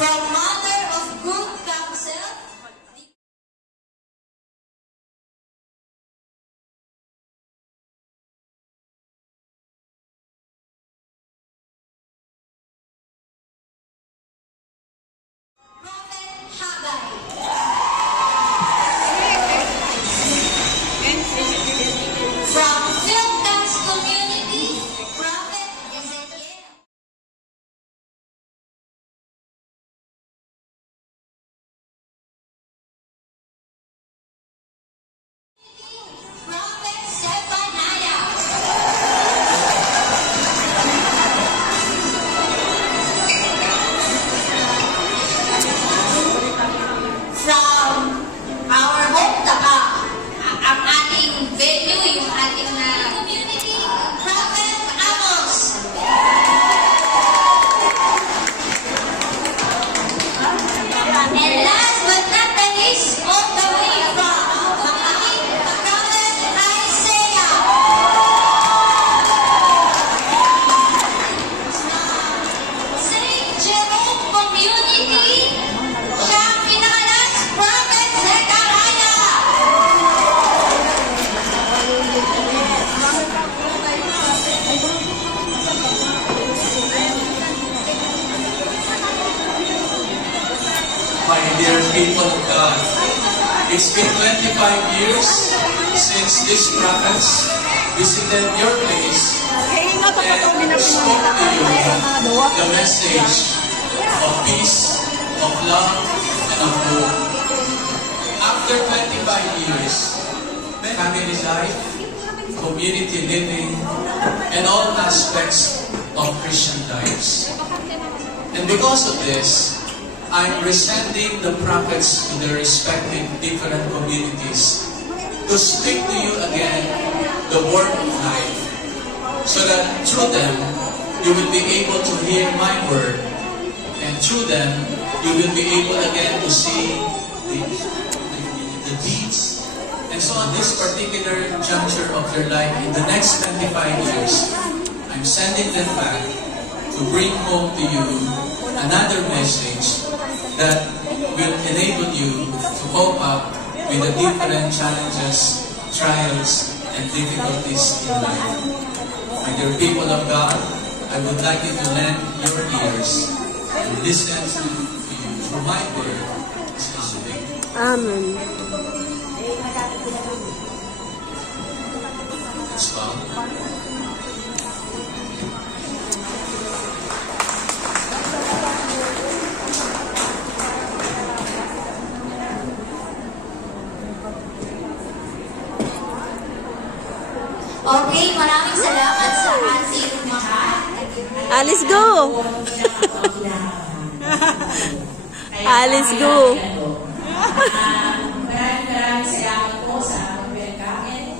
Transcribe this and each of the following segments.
From Mother of Good Counsel, Prophet Haggai. From Philtons Community, Prophet Ezekiel. Prophet Zephaniah. From our hometown, ang ating venue, yung ating community, Prophet Amos. And last but not the least, all the way from Prophet Isaiah. St. Jerome Community, siya ang pinakalas, Prophet Zechariah. My dear people of God, it's been 25 years since these prophets visited your place and spoke to you the message of peace, of love, and of hope. After 25 years, family life, community living, and all aspects of Christian lives. And because of this, I'm resending the prophets to their respective different communities to speak to you again the word of life, so that through them you will be able to hear my word, and through them you will be able again to see the deeds. And so on this particular juncture of your life, in the next 25 years, I'm sending them back to bring home to you another message that will enable you to cope up with the different challenges, trials, and difficulties in life. My dear people of God, I would like you to lend your ears and listen to you through my word. Amen. Let's bow. Okay, maraming salamat sa ating mga Alice, go! Alice, go! Maraming salamat po sa pag-welcome.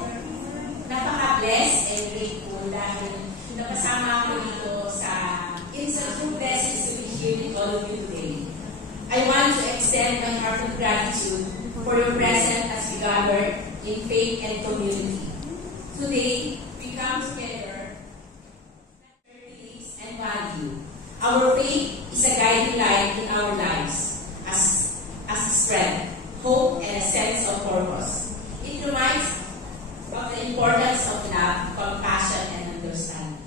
Napaka-blessed and grateful dahil nakasama ako dito sa it's a true blessing to be here with all of you today. I want to extend my heartfelt gratitude for your presence as we gather in faith and community. Today, we come together and value. Our faith is a guiding light in our lives as a strength, hope, and a sense of purpose. It reminds of the importance of love, compassion, and understanding.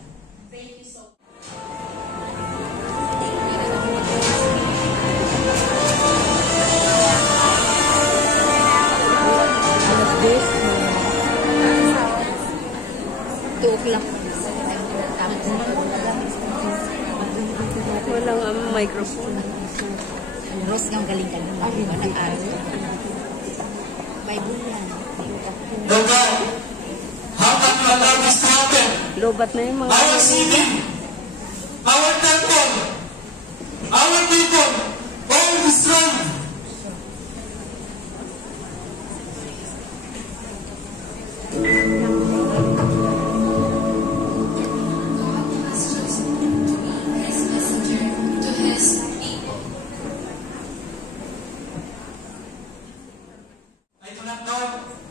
Thank you so much. This 2 o'clock. Walang microphone. Rose ng galing-galing. Nag-aaral. Bible yan. Lord God, how can you allow this to happen? Lobat na yung mga... Our city, our temple, our people, all destroyed.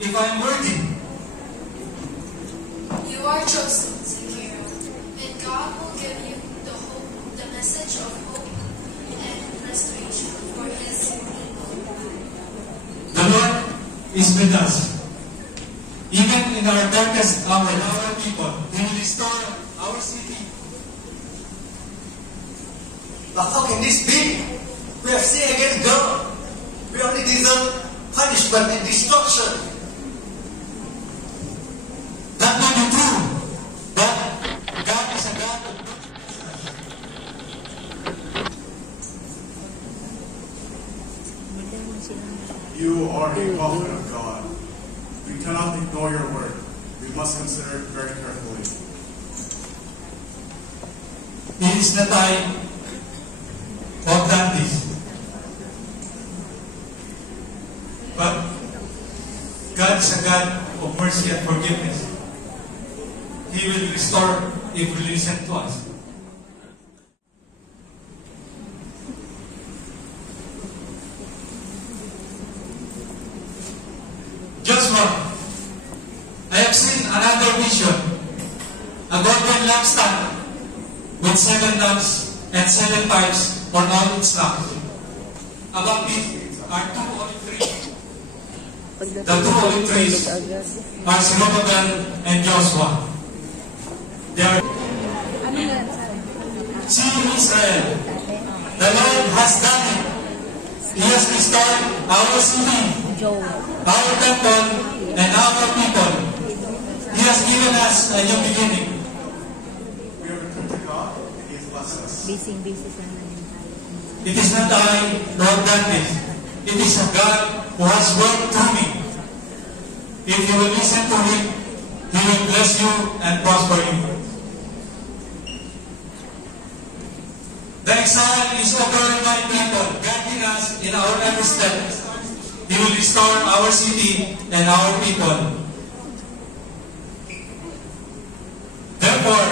if I am worthy. You are chosen, Zacchaeus, and God will give you the message of hope and restoration for His people. The Lord is with us. Even in our darkest hour, our people, He will restore our city. But how can this be? We have sinned against God. We only deserve punishment and destruction. That may be true, but God is a God of You are a prophet of God. We cannot ignore your word. We must consider it very carefully. It is the time of done this. But God is a God of mercy and forgiveness. He will restore if we listen to us. Joshua, I have seen another vision, a golden lampstand with 7 lamps and 7 pipes on all its lamps. Above it are 2 olive trees. The 2 olive trees are Zerubbabel and Joshua. They are See Israel, the Lord has done it. He has restored our city, our temple, and our people. He has given us a new beginning. We have returned to God, and He has blessed us. Busy sana. It is not I who have done this. It is a God who has worked through me. If you will listen to Him, He will bless you and prosper you. The exile is over my people, guiding us in our every step. He will restore our city and our people. Therefore,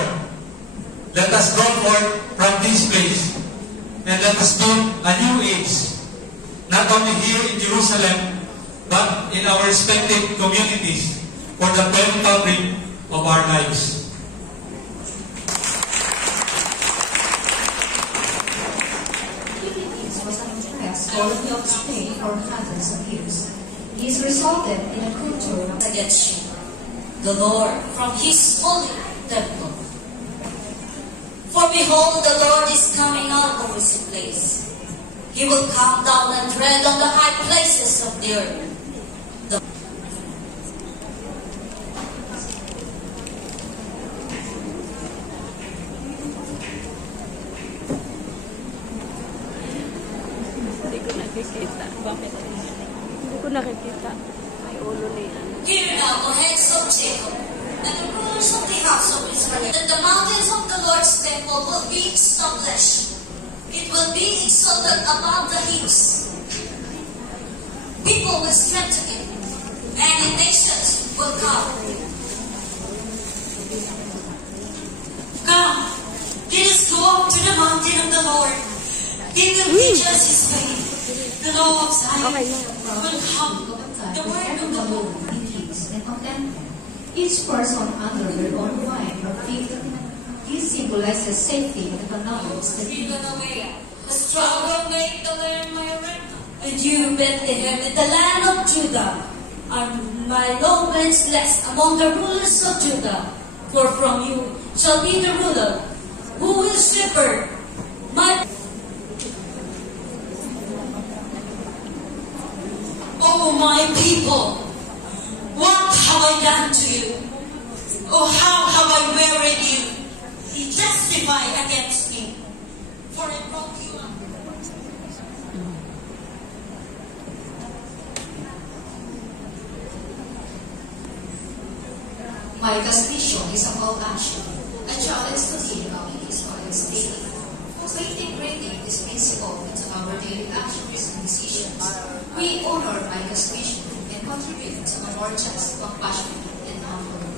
let us go forth from this place and let us build a new age, not only here in Jerusalem, but in our respective communities for the very fabric of our lives. Colonial Spain for hundreds of years. This resulted in a culture Against you, the Lord, from His holy temple. For behold, the Lord is coming out of His place. He will come down and tread on the high places of the earth. Nakikita. Bakit? Hindi ko nakikita. May ulo na yan. Hear now, O heads of Jacob, and the rulers of the house of Israel, that the mountains of the Lord's temple will be established. It will be exalted above the hills. People will strengthen it, and the nations will come. Come, let us go up to the mountain of the Lord. He will teach us His way. The law of Zion will come. The word of the Lord. and contentment. Each person under their own wine or fig. This symbolizes safety and economics. The struggle made the land my rent. And you, Bethlehem, in the land of Judah, are my lowlands less among the rulers of Judah. For from you shall be the ruler, who will shepherd my... Oh, my people, what have I done to you? Oh, how have I wearied you? Testify against me, for I brought you up. Micah's vision is about action, a challenge to him in his father's daily. By integrating this principle into our daily actions and decisions, we honor Micah's vision and contribute to a more just, compassionate, and humble world.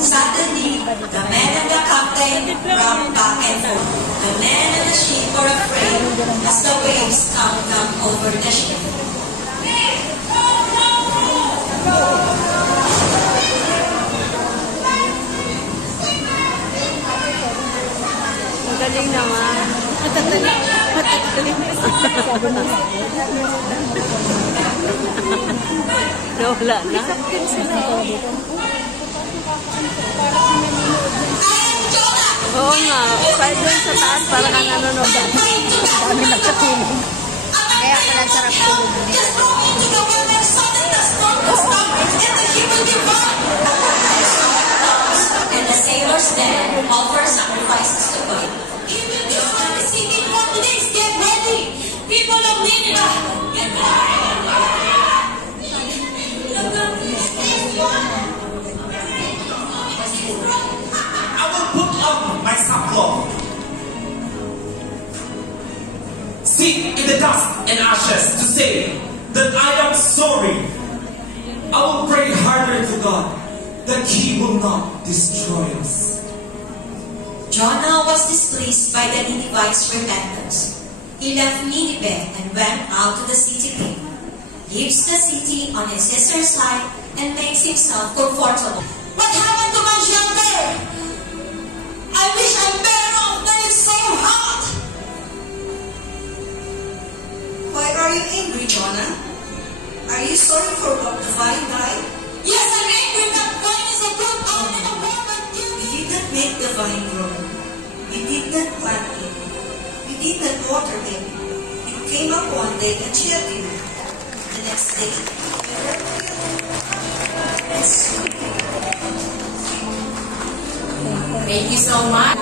Suddenly, the men and the captain rocked back and forth. The men and the ship were afraid as the waves come over the ship. Magaling naman. Wala na. Oo nga. Kahit doon sa taas, parang ang nanonood. Dami nagkatulog. Kaya pala sarap tulog nila. And the sailors then offer sacrifices to God. Even Jonah is singing for this. Get ready, people of Nineveh. Get ready. I will put on my sackcloth, sit in the dust and ashes to say that I am sorry. I will pray harder to God that He will not destroy us. Jonah was displeased by the Ninevites' repentance. He left Nineveh and went out to the city gate, leaves the city on his sister's side, and makes himself comfortable. What happened to my shelter? I wish I'm better off than it's so hot. Why are you angry, Jonah? Are you sorry for what the vine died? Yes, I'm angry. That vine is a good omen of war, but You did not make the vine grow. You did not plant it. You did not water it. It came up one day and shed you. The next day, you were Thank you so much.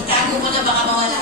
Itago mo na baka mawala.